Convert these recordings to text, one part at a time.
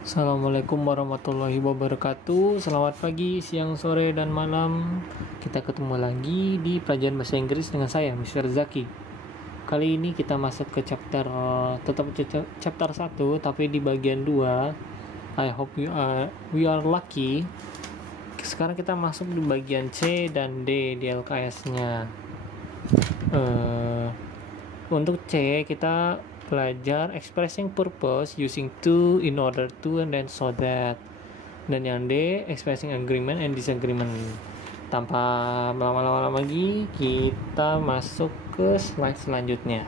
Assalamualaikum warahmatullahi wabarakatuh. Selamat pagi, siang, sore, dan malam. Kita ketemu lagi di pelajaran bahasa Inggris dengan saya, Mr. Zaki. Kali ini kita masuk ke chapter 1, tapi di bagian 2. I hope we are lucky. Sekarang kita masuk di bagian C dan D di LKS-nya. Untuk C, kita belajar expressing purpose using to, in order to, and then so that. Dan yang D, expressing agreement and disagreement. Tanpa melama-lama lagi, kita masuk ke slide selanjutnya.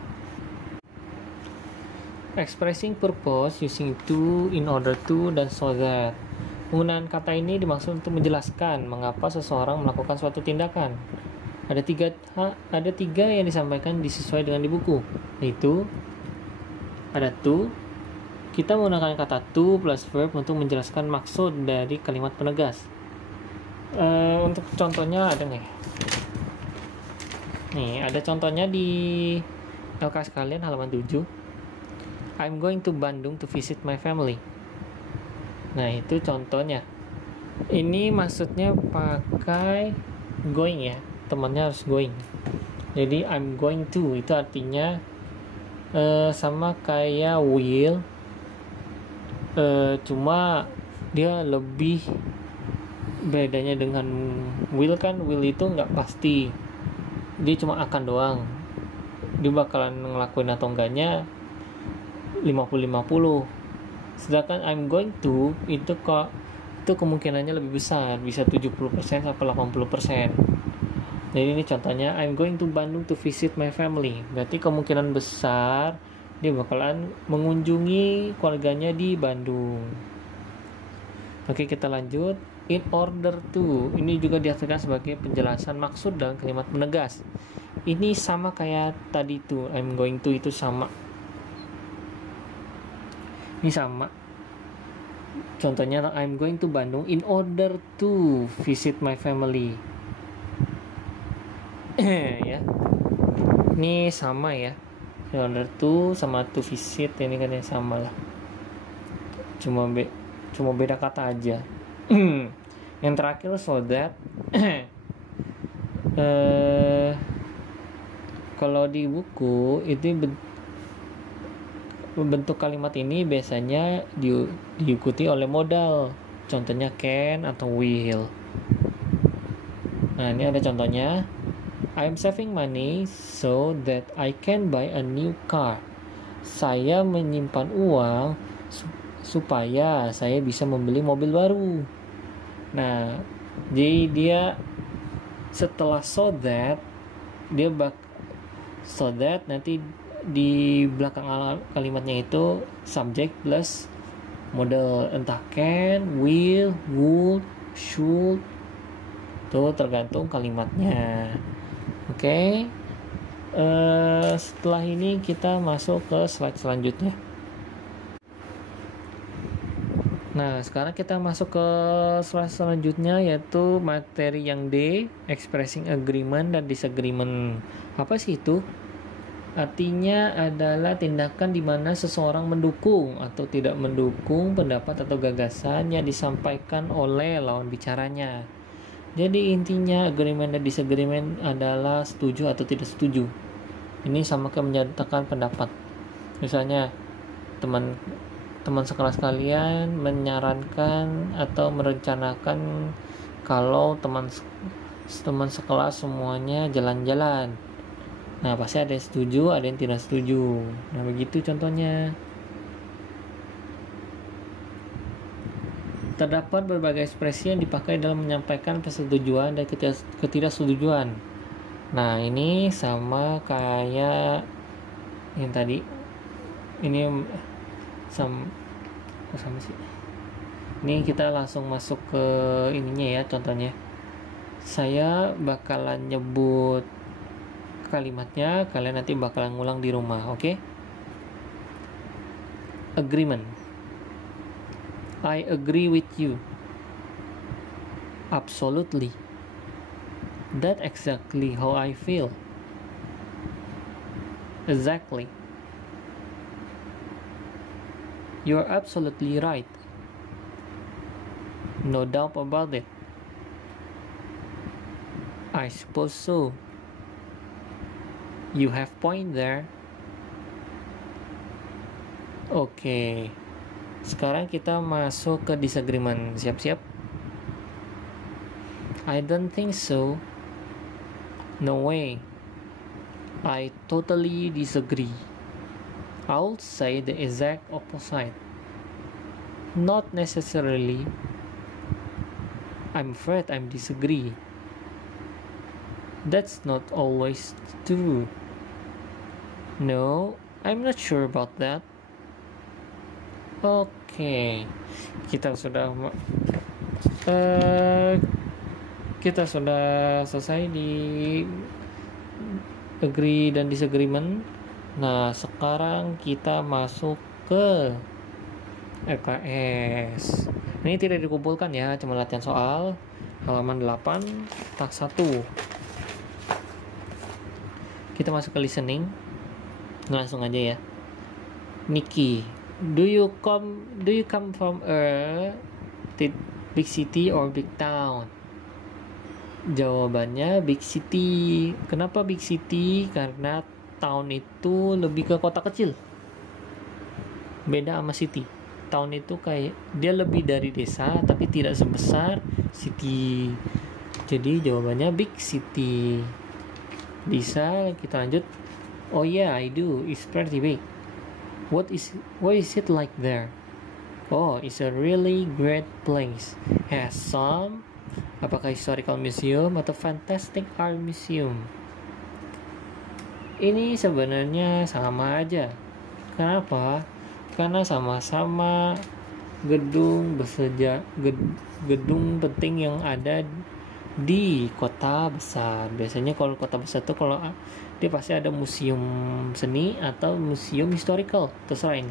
Expressing purpose using to, in order to, dan so that. Penggunaan kata ini dimaksud untuk menjelaskan mengapa seseorang melakukan suatu tindakan. Ada tiga yang disampaikan disesuai dengan di buku, yaitu ada to. Kita menggunakan kata to plus verb untuk menjelaskan maksud dari kalimat penegas. Untuk contohnya ada nggak? Nih, ada contohnya di LKS kalian halaman 7. I'm going to Bandung to visit my family. Nah, itu contohnya. Ini maksudnya pakai going ya. Temannya harus going. Jadi I'm going to itu artinya sama kayak will, cuma dia lebih bedanya dengan will itu nggak pasti, dia cuma akan doang, dia bakalan ngelakuin atau enggaknya 50-50. Sedangkan I'm going to itu kemungkinannya lebih besar, bisa 70% sampai 80%. Jadi ini contohnya, I'm going to Bandung to visit my family. Berarti kemungkinan besar dia bakalan mengunjungi keluarganya di Bandung. Oke, kita lanjut. In order to, ini juga diartikan sebagai penjelasan maksud dalam kalimat menegas. Ini sama kayak tadi tuh, I'm going to itu sama. Ini sama. Contohnya, I'm going to Bandung in order to visit my family. Ya, ini sama ya, in order to sama to visit ini kan yang sama lah, cuma beda kata aja. Yang terakhir so that. Kalau di buku itu bentuk kalimat ini biasanya diikuti oleh modal, contohnya can atau will. Nah, ini ada contohnya. I'm saving money so that I can buy a new car. Saya menyimpan uang supaya saya bisa membeli mobil baru. Nah, jadi dia setelah so that nanti di belakang kalimatnya itu subject plus model, entah can, will, would, should. Tuh tergantung kalimatnya. Oke. Setelah ini kita masuk ke slide selanjutnya. Nah, sekarang kita masuk ke slide selanjutnya, yaitu materi yang D, expressing agreement dan disagreement. Apa sih itu? Artinya adalah tindakan di mana seseorang mendukung atau tidak mendukung pendapat atau gagasan yang disampaikan oleh lawan bicaranya. Jadi intinya agreement dan disagreement adalah setuju atau tidak setuju. Ini sama kayak menyatakan pendapat. Misalnya teman sekelas kalian menyarankan atau merencanakan kalau teman sekelas semuanya jalan-jalan. Nah, pasti ada yang setuju, ada yang tidak setuju. Nah, begitu contohnya. Terdapat berbagai ekspresi yang dipakai dalam menyampaikan persetujuan dan ketidaksetujuan. Nah, ini sama kayak yang tadi. Ini sama sih. Ini kita langsung masuk ke ininya ya, contohnya. Saya bakalan nyebut kalimatnya, kalian nanti bakalan ngulang di rumah, oke? Agreement. I agree with you. Absolutely. That's exactly how I feel. Exactly. You're absolutely right. No doubt about it. I suppose so. You have point there. Oke. Sekarang kita masuk ke disagreement. Siap-siap? I don't think so. No way. I totally disagree. I'll say the exact opposite. Not necessarily. I'm afraid I disagree. That's not always true. No, I'm not sure about that. Oke, kita sudah selesai di agree dan disagreement. Nah, sekarang kita masuk ke LKS. Ini tidak dikumpulkan ya, cuma latihan soal. Halaman 8, task 1. Kita masuk ke listening. Langsung aja ya. Nikki, do you come from a big city or big town? Jawabannya big city. Kenapa big city? Karena town itu lebih ke kota kecil. Beda sama city. Town itu kayak dia lebih dari desa tapi tidak sebesar city. Jadi jawabannya big city. Bisa kita lanjut. Oh yeah, I do. It's pretty big. What is it like there? Oh, it's a really great place. Has some, apakah historical museum atau fantastic art museum? Ini sebenarnya sama aja. Kenapa? Karena sama-sama gedung gedung penting yang ada di kota besar. Biasanya kalau kota besar tuh kalau dia pasti ada museum seni atau museum historical, terserah ini.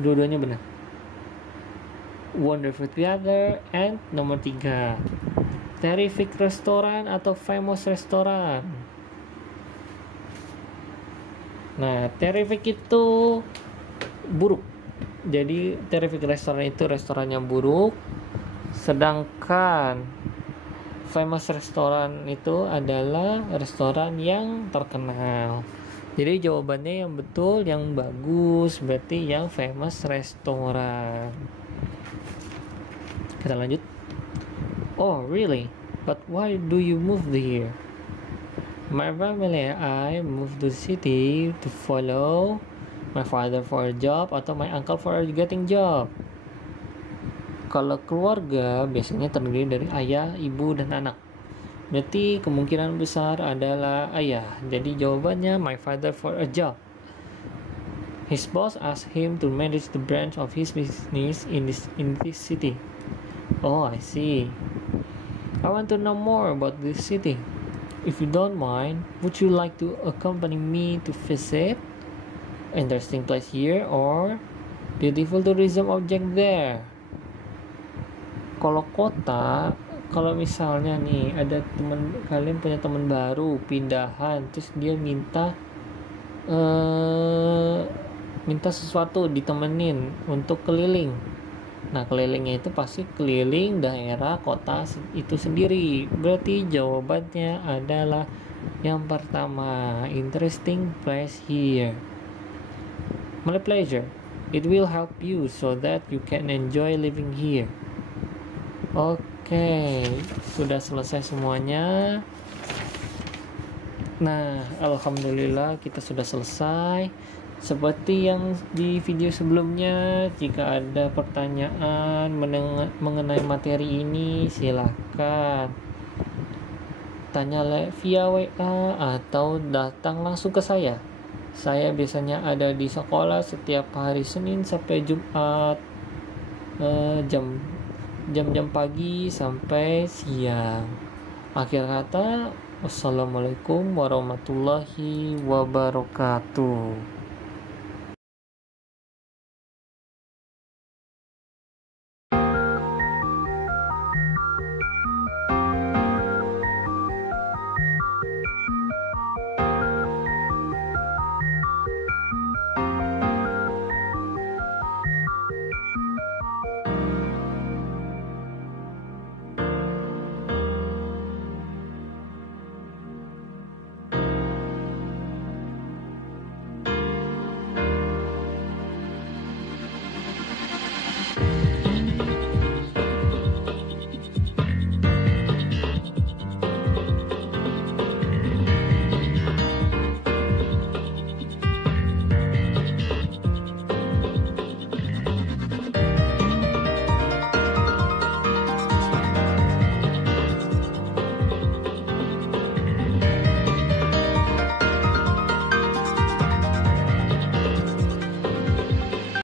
Dua-duanya benar. Wonderful theater, and nomor 3, terrific restoran atau famous restoran. Nah, terrific itu buruk. Jadi terrific restoran itu restorannya buruk, sedangkan famous restoran itu adalah restoran yang terkenal. Jadi jawabannya yang betul, yang bagus, berarti yang famous restoran. Kita lanjut. Oh, really? But why do you move here? My family and I moved to the city to follow my father for a job atau my uncle for getting job. Kalau keluarga biasanya terdiri dari ayah, ibu, dan anak. Berarti kemungkinan besar adalah ayah. Jadi jawabannya my father for a job. His boss asked him to manage the branch of his business in this city. Oh, I see. I want to know more about this city. If you don't mind, would you like to accompany me to visit? Interesting place here or beautiful tourism object there? Kalau kota, kalau misalnya nih ada kalian punya teman baru pindahan, terus dia minta sesuatu ditemenin untuk keliling. Nah, kelilingnya itu pasti keliling daerah kota itu sendiri. Berarti jawabannya adalah yang pertama, interesting place here. My pleasure. It will help you so that you can enjoy living here. Oke, sudah selesai semuanya. Nah, alhamdulillah kita sudah selesai. Seperti yang di video sebelumnya, jika ada pertanyaan mengenai materi ini, silakan tanya via WA atau datang langsung ke saya. Saya biasanya ada di sekolah setiap hari Senin sampai Jumat, jam-jam pagi sampai siang. Akhir kata, wassalamualaikum warahmatullahi wabarakatuh.